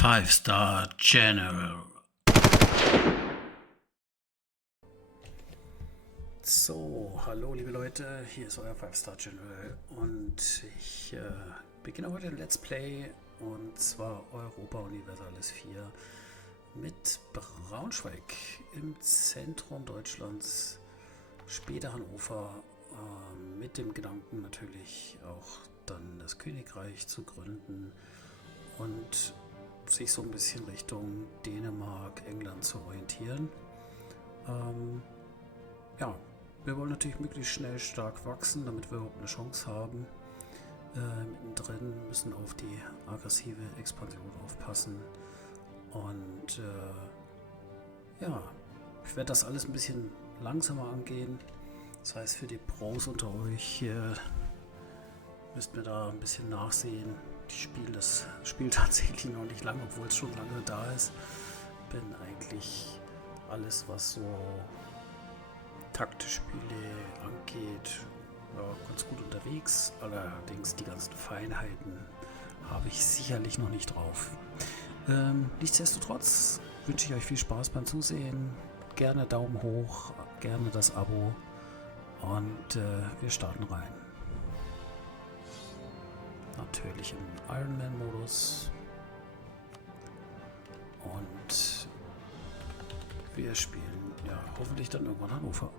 Five-Star General. So, hallo liebe Leute, hier ist euer Five-Star General und ich beginne heute ein Let's Play und zwar Europa Universalis 4 mit Braunschweig im Zentrum Deutschlands, später Hannover, mit dem Gedanken natürlich auch dann das Königreich zu gründen und sich so ein bisschen Richtung Dänemark, England zu orientieren. Ja, wir wollen natürlich möglichst schnell stark wachsen, damit wir überhaupt eine Chance haben. Mittendrin müssen auf die aggressive Expansion aufpassen. Und ja, ich werde das alles ein bisschen langsamer angehen. Das heißt, für die Pros unter euch müsst ihr da ein bisschen nachsehen. Ich spiele das Spiel tatsächlich noch nicht lange, obwohl es schon lange da ist. Bin eigentlich alles, was so Taktikspiele angeht, ja, ganz gut unterwegs. Allerdings die ganzen Feinheiten habe ich sicherlich noch nicht drauf. Nichtsdestotrotz wünsche ich euch viel Spaß beim Zusehen. Gerne Daumen hoch, gerne das Abo und wir starten rein. Natürlich im Ironman-Modus und wir spielen ja hoffentlich dann irgendwann Hannover.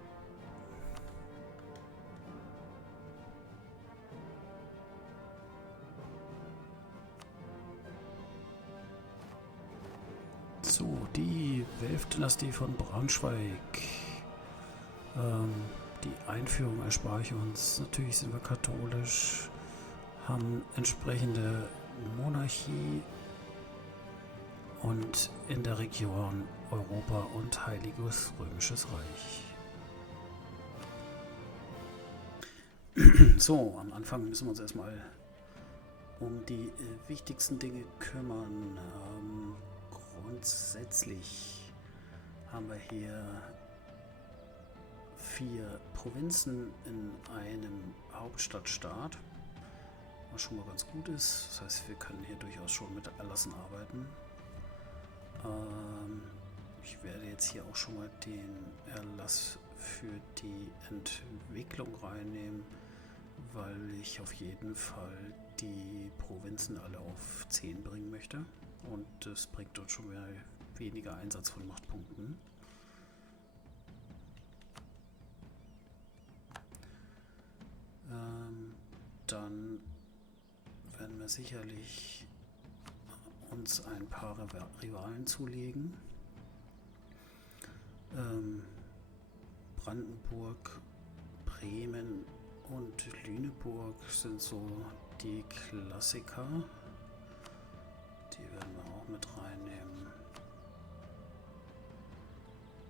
So, die Welf-Dynastie von Braunschweig. Die Einführung erspare ich uns. Natürlich sind wir katholisch, haben entsprechende Monarchie und in der Region Europa und Heiliges Römisches Reich. So, am Anfang müssen wir uns erstmal um die wichtigsten Dinge kümmern. Grundsätzlich haben wir hier 4 Provinzen in einem Hauptstadtstaat, was schon mal ganz gut ist. Das heißt, wir können hier durchaus schon mit Erlassen arbeiten. Ich werde jetzt hier auch schon mal den Erlass für die Entwicklung reinnehmen, weil ich auf jeden Fall die Provinzen alle auf 10 bringen möchte. Und das bringt dort schon wieder weniger Einsatz von Machtpunkten. Dann werden wir sicherlich uns ein paar Rivalen zulegen. Brandenburg, Bremen und Lüneburg sind so die Klassiker. Die werden wir auch mit reinnehmen.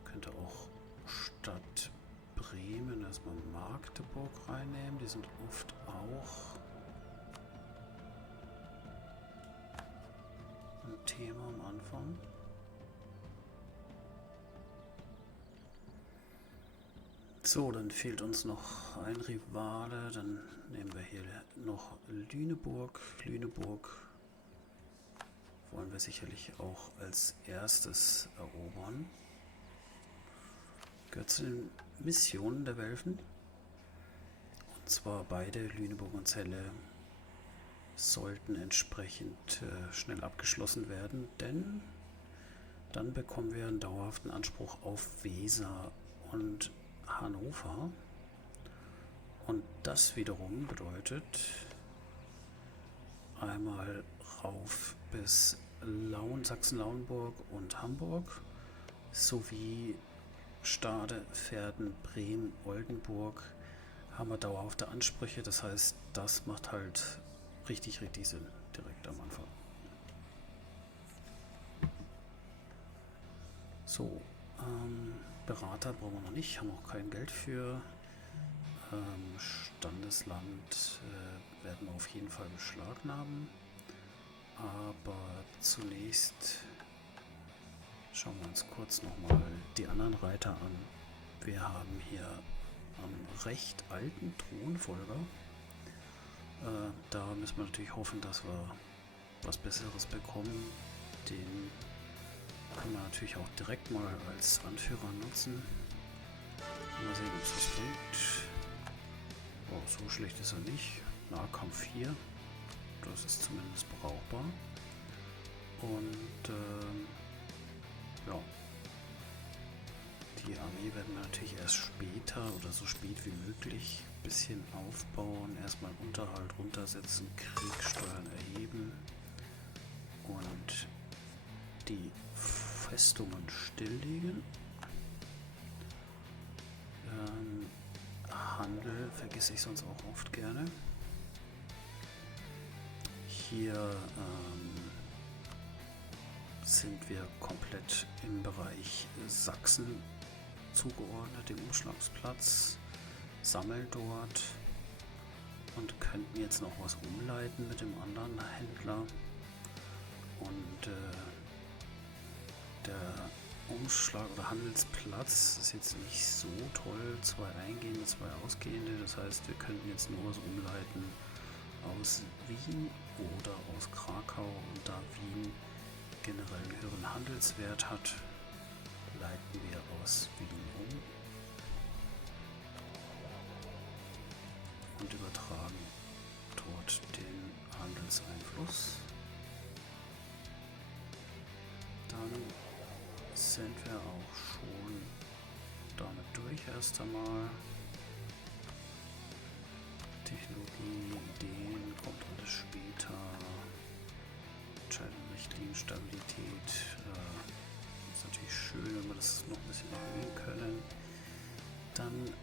Könnte auch Stadt Bremen erstmal Magdeburg reinnehmen. Die sind oft auch ein Thema am Anfang. So, dann fehlt uns noch ein Rivale. Dann nehmen wir hier noch Lüneburg. Lüneburg wollen wir sicherlich auch als erstes erobern. Gehört zu den Missionen der Welfen. Und zwar beide, Lüneburg und Celle, sollten entsprechend schnell abgeschlossen werden, denn dann bekommen wir einen dauerhaften Anspruch auf Weser und Hannover. Und das wiederum bedeutet einmal rauf bis Sachsen-Lauenburg und Hamburg sowie Stade, Verden, Bremen, Oldenburg haben wir dauerhafte Ansprüche. Das heißt, das macht halt richtig Sinn direkt am Anfang. So, Berater brauchen wir noch nicht, haben auch kein Geld für. Standesland werden wir auf jeden Fall beschlagnahmen. Aber zunächst schauen wir uns kurz nochmal die anderen Reiter an. Wir haben hier einen recht alten Thronfolger. Da müssen wir natürlich hoffen, dass wir was Besseres bekommen. Den kann man natürlich auch direkt mal als Anführer nutzen. Mal sehen, ob es was bringt. Oh, so schlecht ist er nicht. Nahkampf 4. Das ist zumindest brauchbar. Und ja. Die Armee werden wir natürlich erst später oder so spät wie möglich ein bisschen aufbauen. Erstmal Unterhalt runtersetzen, Kriegssteuern erheben und die Festungen stilllegen. Handel vergesse ich sonst auch oft gerne. Hier sind wir komplett im Bereich Sachsen zugeordnet, dem Umschlagsplatz, sammeln dort und könnten jetzt noch was umleiten mit dem anderen Händler. Und der Umschlag oder Handelsplatz ist jetzt nicht so toll, 2 eingehende, 2 ausgehende, das heißt wir könnten jetzt nur was umleiten aus Wien oder aus Krakau, und da Wien generell einen höheren Handelswert hat, leiten wir aus Wien um und übertragen dort den Handelseinfluss. Dann sind wir auch schon damit durch erst einmal. Technologie, Ideen, kommt alles später. Entscheidung, Richtlinien, Stabilität. Ist natürlich schön, wenn wir das noch ein bisschen erhöhen können. Dann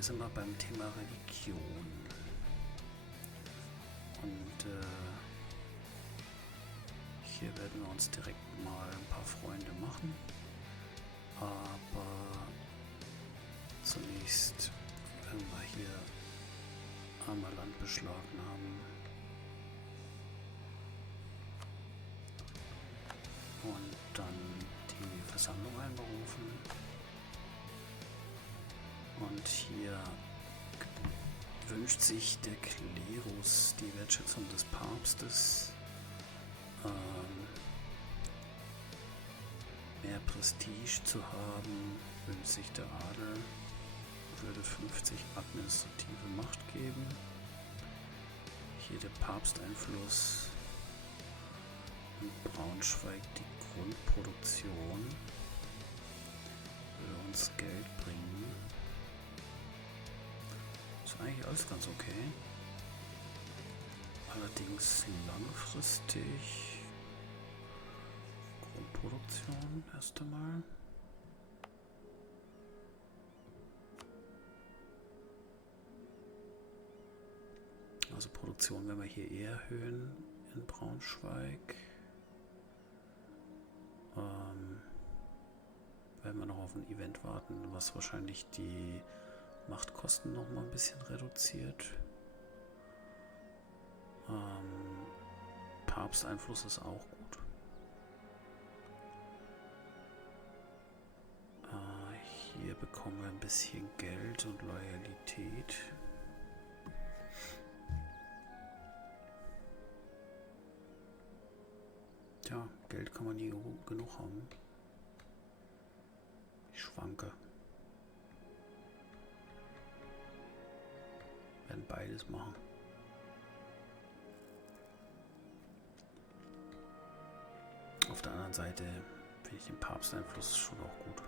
sind wir beim Thema Religion. Und hier werden wir uns direkt mal ein paar Freunde machen. Aber zunächst werden wir hier einmal Land beschlagnahmen. Und dann die Versammlung einberufen. Und hier wünscht sich der Klerus die Wertschätzung des Papstes, mehr Prestige zu haben, wünscht sich der Adel, würde 50 administrative Macht geben. Hier der Papsteinfluss. In Braunschweig die Grundproduktion würde uns Geld bringen. Ist eigentlich alles ganz okay. Allerdings langfristig Grundproduktion erst einmal. Also Produktion werden wir hier eher erhöhen in Braunschweig. Werden wir noch auf ein Event warten, was wahrscheinlich die Machtkosten noch mal ein bisschen reduziert. Papsteinfluss ist auch gut. Hier bekommen wir ein bisschen Geld und Loyalität. Tja, Geld kann man nie genug haben. Ich schwanke. Werden beides machen. Auf der anderen Seite finde ich den Papsteinfluss schon auch gut.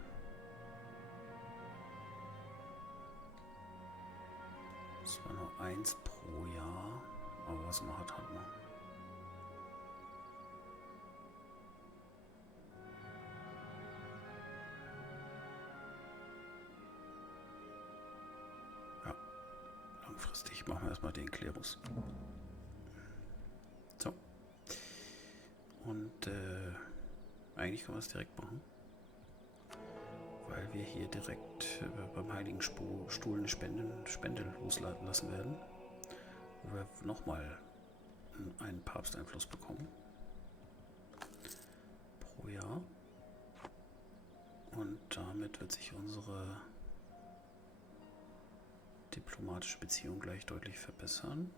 Es war nur 1 pro Jahr, aber was man hat, hat man. Ja, langfristig machen wir erstmal den Klerus. So. Und eigentlich können wir es direkt machen, weil wir hier direkt beim Heiligen Stuhl eine Spende loslassen werden, wo wir nochmal einen Papsteinfluss bekommen pro Jahr. Und damit wird sich unsere diplomatische Beziehung gleich deutlich verbessern.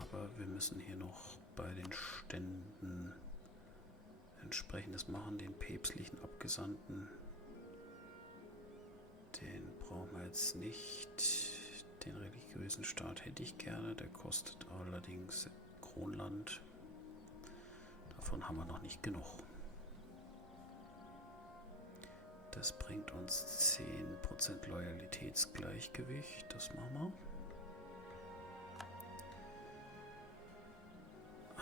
Aber wir müssen hier noch bei den Ständen entsprechendes machen, den päpstlichen Abgesandten. Den brauchen wir jetzt nicht. Den religiösen Staat hätte ich gerne, der kostet allerdings Kronland. Davon haben wir noch nicht genug. Das bringt uns 10% Loyalitätsgleichgewicht, das machen wir.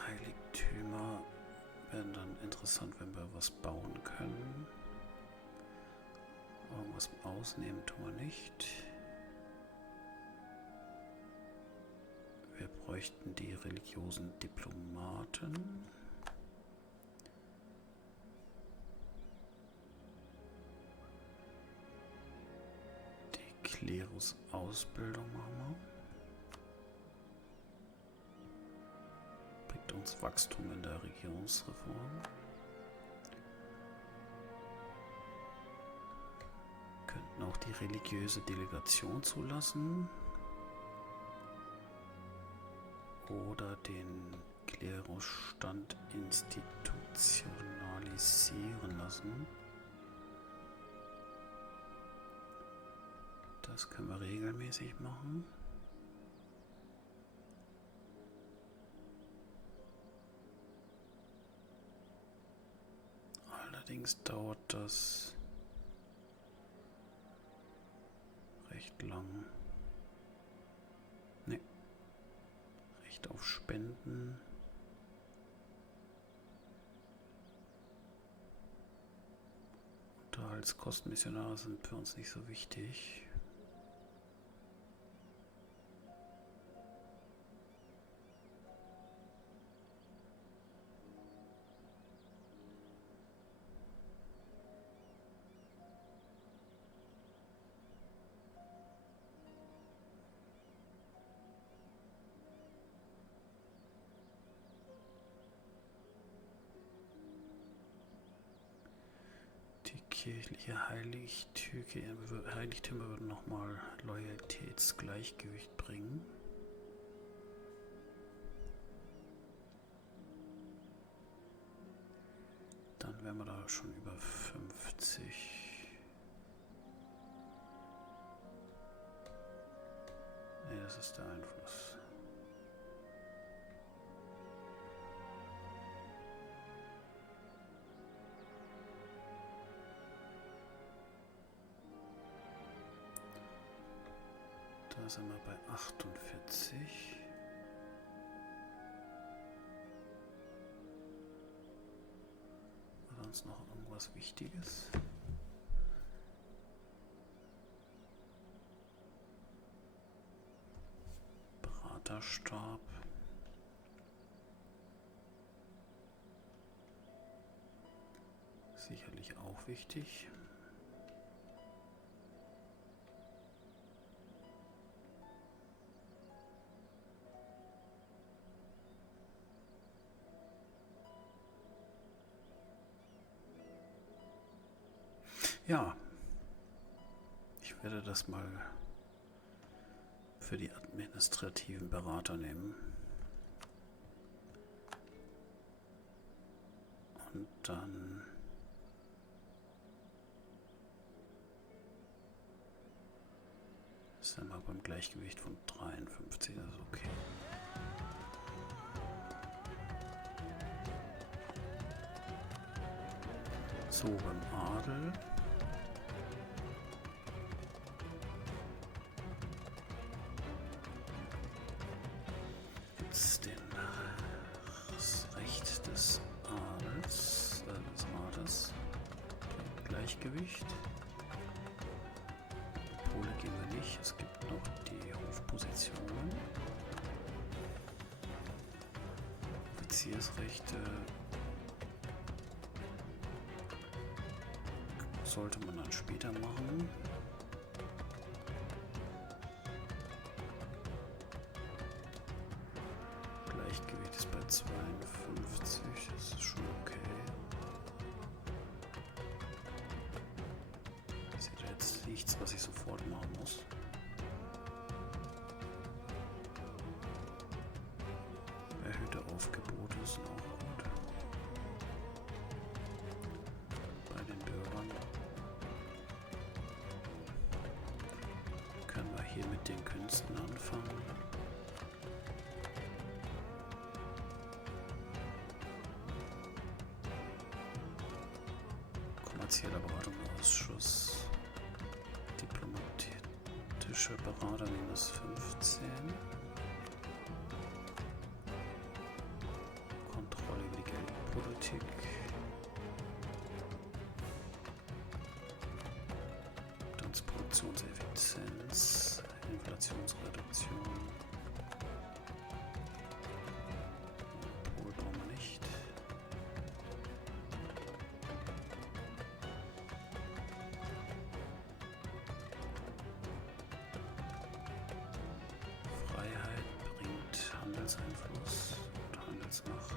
Heiligtümer werden dann interessant, wenn wir was bauen können. Irgendwas ausnehmen tun wir nicht. Wir bräuchten die religiösen Diplomaten. Die Klerusausbildung machen wir. Bringt uns Wachstum in der Regierungsreform. Könnten auch die religiöse Delegation zulassen. Oder den Klerusstand institutionalisieren lassen. Das können wir regelmäßig machen. Allerdings dauert das recht lang. Ne. Recht auf Spenden. Unterhaltskostenmissionare sind für uns nicht so wichtig. Kirchliche Heiligtümer würden nochmal Loyalitätsgleichgewicht bringen. Dann wären wir da schon über 50. Ne, das ist der Einfluss. Da sind wir bei 48. War sonst noch irgendwas Wichtiges? Beraterstab. Sicherlich auch wichtig. Ja, ich werde das mal für die administrativen Berater nehmen. Und dann sind wir beim Gleichgewicht von 53, das ist okay. So, beim Adel. Das Recht des Adels, des Rates, Gleichgewicht. Pole gehen wir nicht, es gibt noch die Hofpositionen. Offiziersrechte sollte man dann später machen. Gleichgewicht ist bei 52, das ist schon okay. Ich sehe da jetzt nichts, was ich sofort machen muss. Aufgebote sind auch gut. Bei den Bürgern können wir hier mit den Künsten anfangen. Kommerzieller Beratungsausschuss. Diplomatische Berater -15. Kontrolle über die Geldpolitik. Produktionseffizienz, Inflationsreduktion. Monopol brauchen wir nicht. Freiheit bringt Handelseinfluss und Handelsmacht.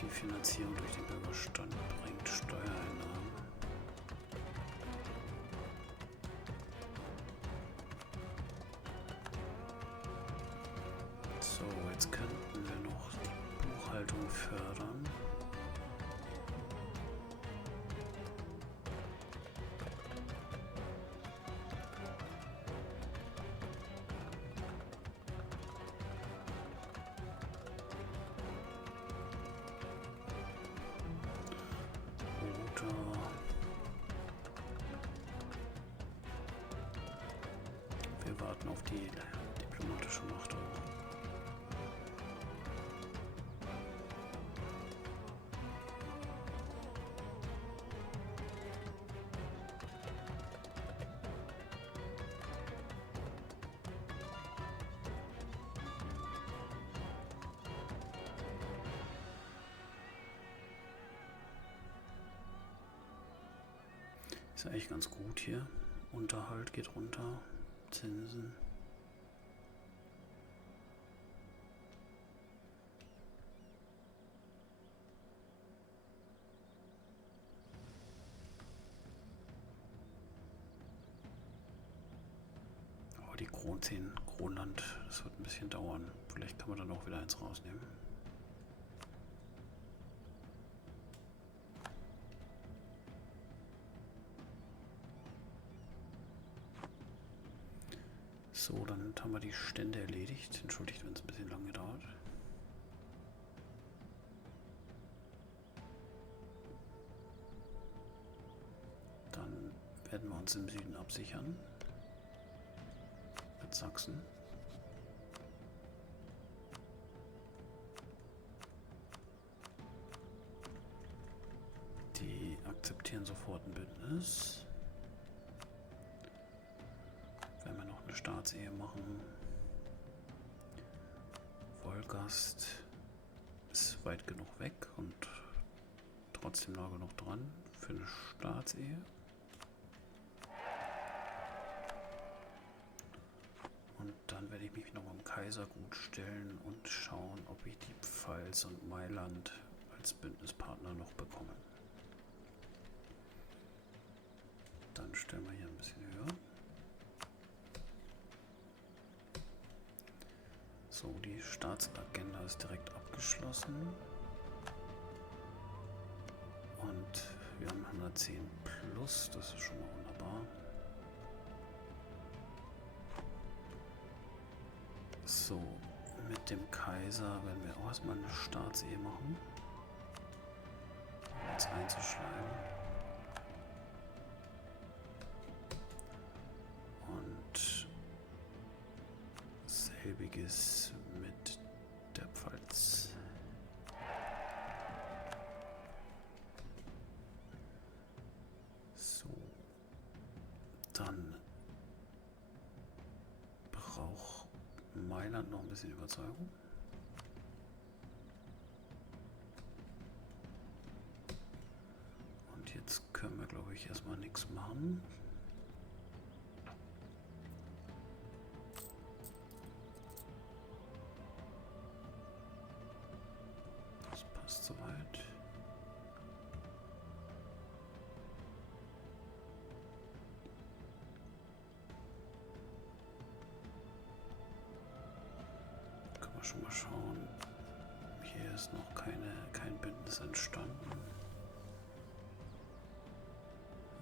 Die Finanzierung durch den Bürgerstand bringt Steuereinnahmen. So, jetzt könnten wir noch die Buchhaltung fördern. Wir warten auf die diplomatische Macht auch. Ist eigentlich ganz gut hier. Unterhalt geht runter. Zinsen. Aber die 10 Kronland, das wird ein bisschen dauern. Vielleicht kann man dann auch wieder eins rausnehmen. So, dann haben wir die Stände erledigt. Entschuldigt, wenn es ein bisschen lange dauert. Dann werden wir uns im Süden absichern. Mit Sachsen. Die akzeptieren sofort ein Bündnis. Wenn wir noch eine Staatsehe machen. Wolgast ist weit genug weg und trotzdem nah genug dran für eine Staatsehe. Und dann werde ich mich noch beim Kaiser gut stellen und schauen, ob ich die Pfalz und Mailand als Bündnispartner noch bekomme. Dann stellen wir hier ein bisschen höher. So, die Staatsagenda ist direkt abgeschlossen. Und wir haben 110 plus, das ist schon mal wunderbar. So, mit dem Kaiser werden wir auch erstmal eine Staatsehe machen, um uns einzuschleimen. Und selbiges mit der Pfalz. So, dann braucht Mailand noch ein bisschen Überzeugung. Und jetzt können wir, glaube ich, erstmal nichts machen. Das passt soweit. schon mal schauen. Hier ist noch kein Bündnis entstanden.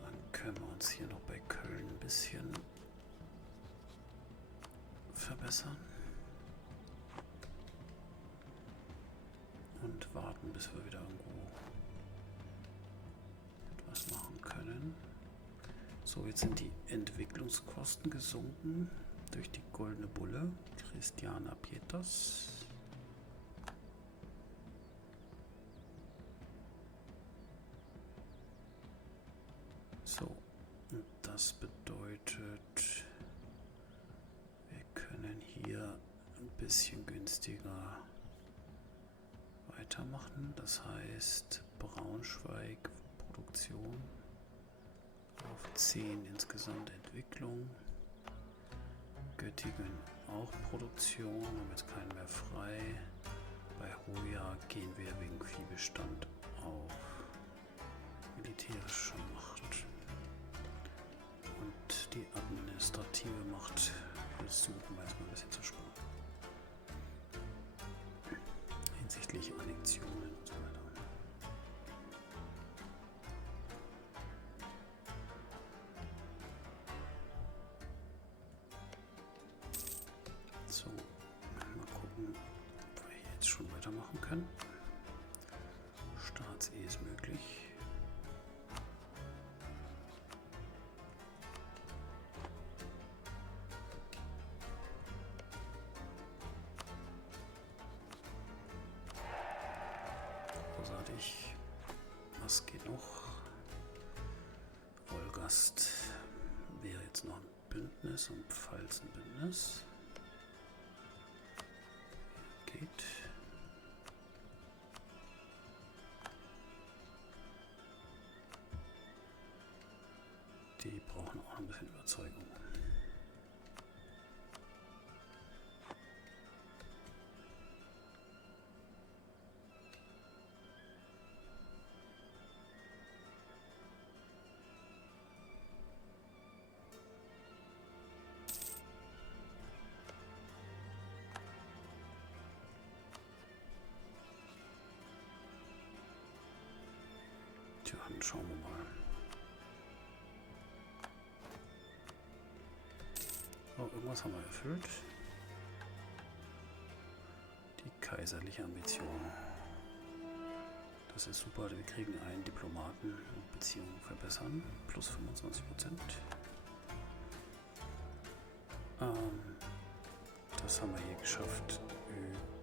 Dann können wir uns hier noch bei Köln ein bisschen verbessern. Und warten, bis wir wieder irgendwo etwas machen können. So, jetzt sind die Entwicklungskosten gesunken durch die goldene Bulle, Christiana Pieters. So, und das bedeutet, wir können hier ein bisschen günstiger weitermachen. Das heißt, Braunschweig Produktion auf 10 insgesamt Entwicklung. Göttingen auch Produktion, haben jetzt keinen mehr frei. Bei Hoya gehen wir wegen Viehbestand auf militärische Macht. Und die administrative Macht versuchen wir erstmal ein bisschen zu sparen. Hinsichtlich Annexionen und so weiter. So, mal gucken, ob wir hier jetzt schon weitermachen können. Staats-E ist möglich. Großartig. Was geht noch? Wolgast wäre jetzt noch ein Bündnis und Pfalz ein Bündnis. Geht. Die brauchen auch ein bisschen Überzeugung. Tja, dann schauen wir mal. Oh, irgendwas haben wir erfüllt. Die kaiserliche Ambition. Das ist super, wir kriegen einen Diplomaten und Beziehungen verbessern. Plus 25%. Das haben wir hier geschafft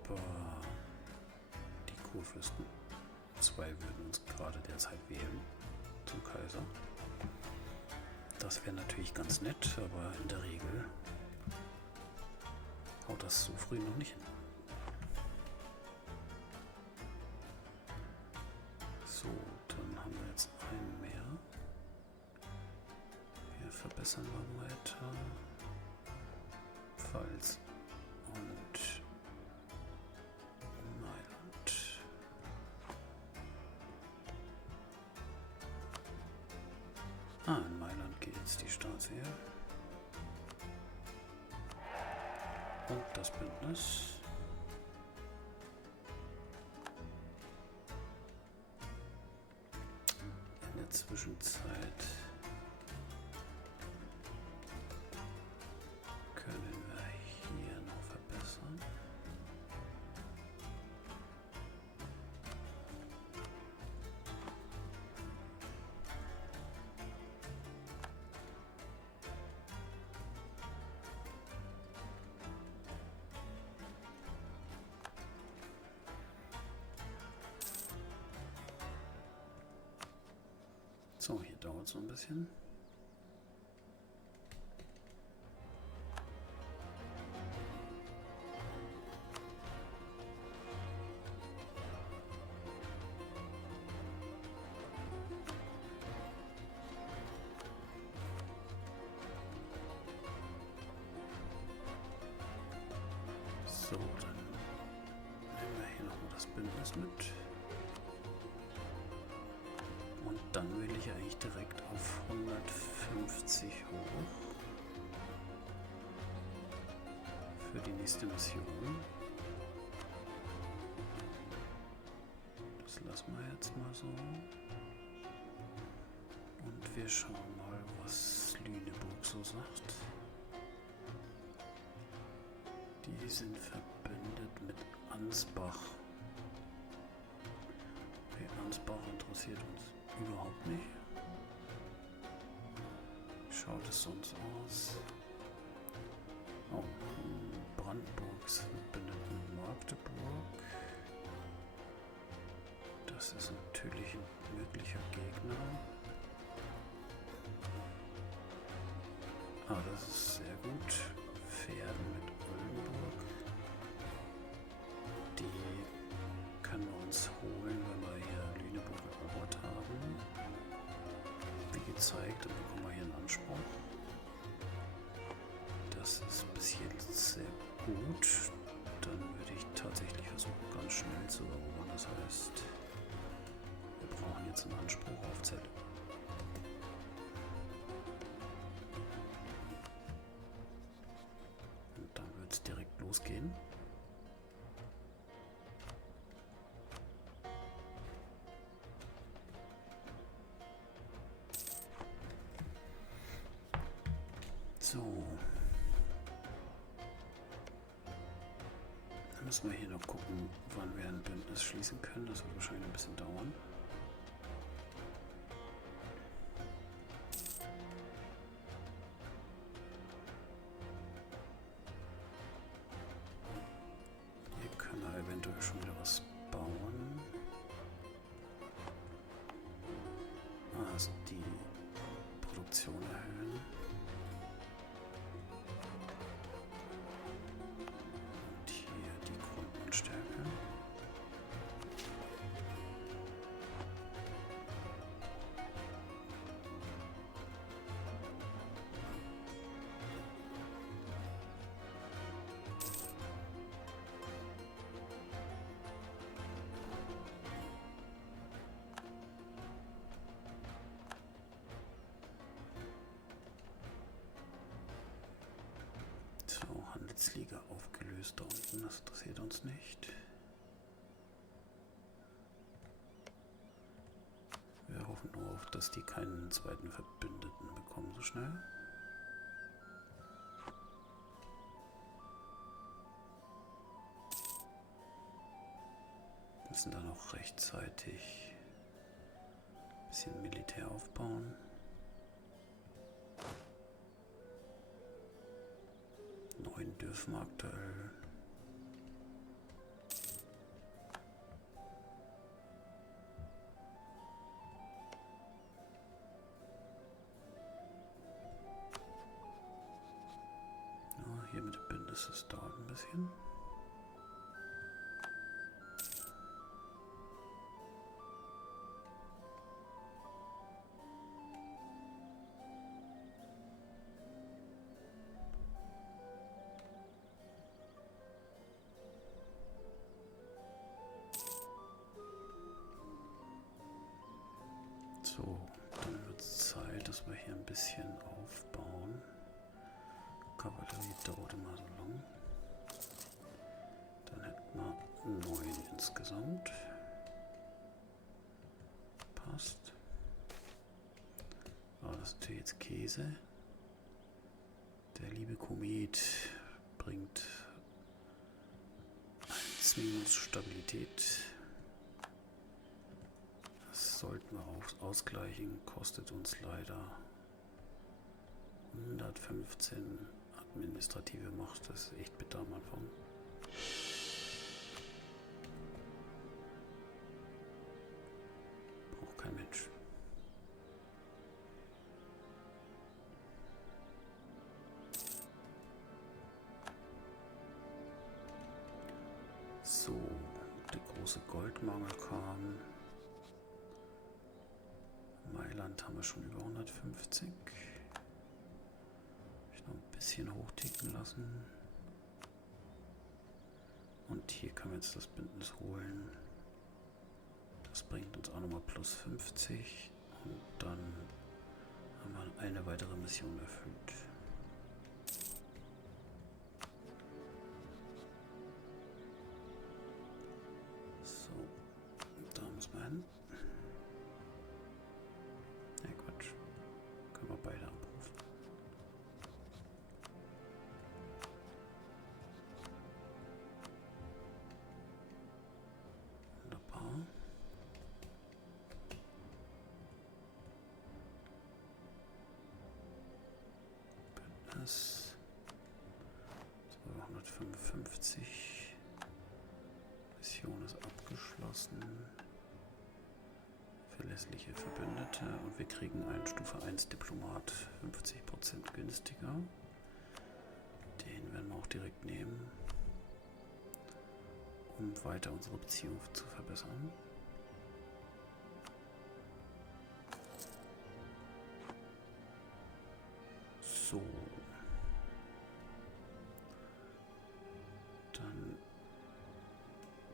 über die Kurfürsten. 2 würden uns gerade derzeit wählen zum Kaiser. Das wäre natürlich ganz nett, aber in der Regel haut das so früh noch nicht hin. So, dann haben wir jetzt einen mehr. Hier verbessern wir weiter. Pfalz und Mailand. In Mailand geht jetzt die Staatsehe. Und das Bündnis. In der Zwischenzeit können wir hier noch verbessern. So, hier dauert es noch ein bisschen. So, dann nehmen wir hier nochmal das Bündnis mit. Und dann will ich eigentlich direkt auf 150 hoch für die nächste Mission. So. Und wir schauen mal, was Lüneburg so sagt. Die sind verbündet mit Ansbach. Okay, Ansbach interessiert uns überhaupt nicht. Wie schaut es sonst aus? Oh, Brandenburg ist verbündet mit Magdeburg. Das ist natürlich ein möglicher Gegner. Ah, das ist sehr gut. Pferden mit Oldenburg. Die können wir uns holen, wenn wir hier Lüneburg erobert haben. Wie gezeigt, dann bekommen wir hier einen Anspruch. Das ist bis jetzt sehr gut. Dann würde ich tatsächlich versuchen, ganz schnell zu erobern. Das heißt, wir brauchen jetzt einen Anspruch auf Z. Und dann wird es direkt losgehen. So. Dann müssen wir hier noch gucken, wann wir ein Bündnis schließen können. Das wird wahrscheinlich ein bisschen dauern. Hier können wir eventuell schon wieder was bauen. Also die Produktion erhöhen. Und hier die Grundmannstärke. So, Handelsliga aufgelöst da unten, das interessiert uns nicht. Wir hoffen nur auf, dass die keinen zweiten Verbündeten bekommen so schnell. Müssen dann auch rechtzeitig ein bisschen Militär aufbauen. 9 dürfen aktuell. Ja, hier mit dem Bündnis, das dauert ein bisschen. So, dann wird es Zeit, dass wir hier ein bisschen aufbauen. Kavallerie dauert immer so lang. Dann hätten wir 9 insgesamt. Passt. Aber das ist natürlich jetzt Käse. Der liebe Komet bringt eine Zwingungsstabilität. Das sollten wir auch ausgleichen. Kostet uns leider 115 administrative Macht. Das ist echt bitter am Anfang. Braucht kein Mensch. So, der große Goldmangel kam. Mailand haben wir schon über 150. Ich noch ein bisschen hochticken lassen. Und hier können wir jetzt das Bündnis holen. Das bringt uns auch nochmal plus 50. Und dann haben wir eine weitere Mission erfüllt. So, da müssen wir hin. Business. 255. Mission ist abgeschlossen. Verlässliche Verbündete. Und wir kriegen einen Stufe 1 Diplomat 50% günstiger. Den werden wir auch direkt nehmen, um weiter unsere Beziehung zu verbessern. So. Dann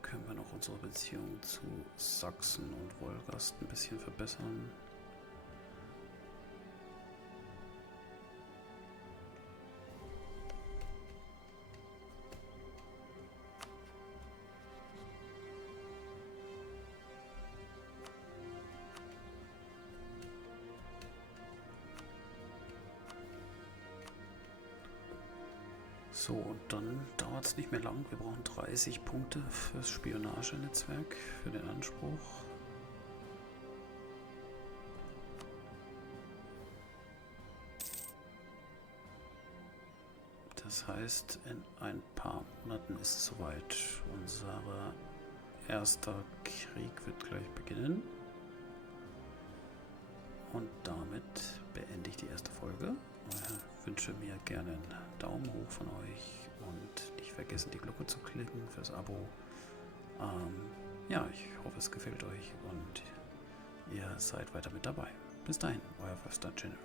können wir noch unsere Beziehung zu Sachsen und Wolgast ein bisschen verbessern. So, und dann dauert es nicht mehr lang. Wir brauchen 30 Punkte fürs Spionagenetzwerk, für den Anspruch. Das heißt, in ein paar Monaten ist es soweit. Unser erster Krieg wird gleich beginnen. Und damit beende ich die erste Folge. Ich wünsche mir gerne einen Daumen hoch von euch und nicht vergessen, die Glocke zu klicken fürs Abo. Ja, ich hoffe, es gefällt euch und ihr seid weiter mit dabei. Bis dahin, euer First Star Channel.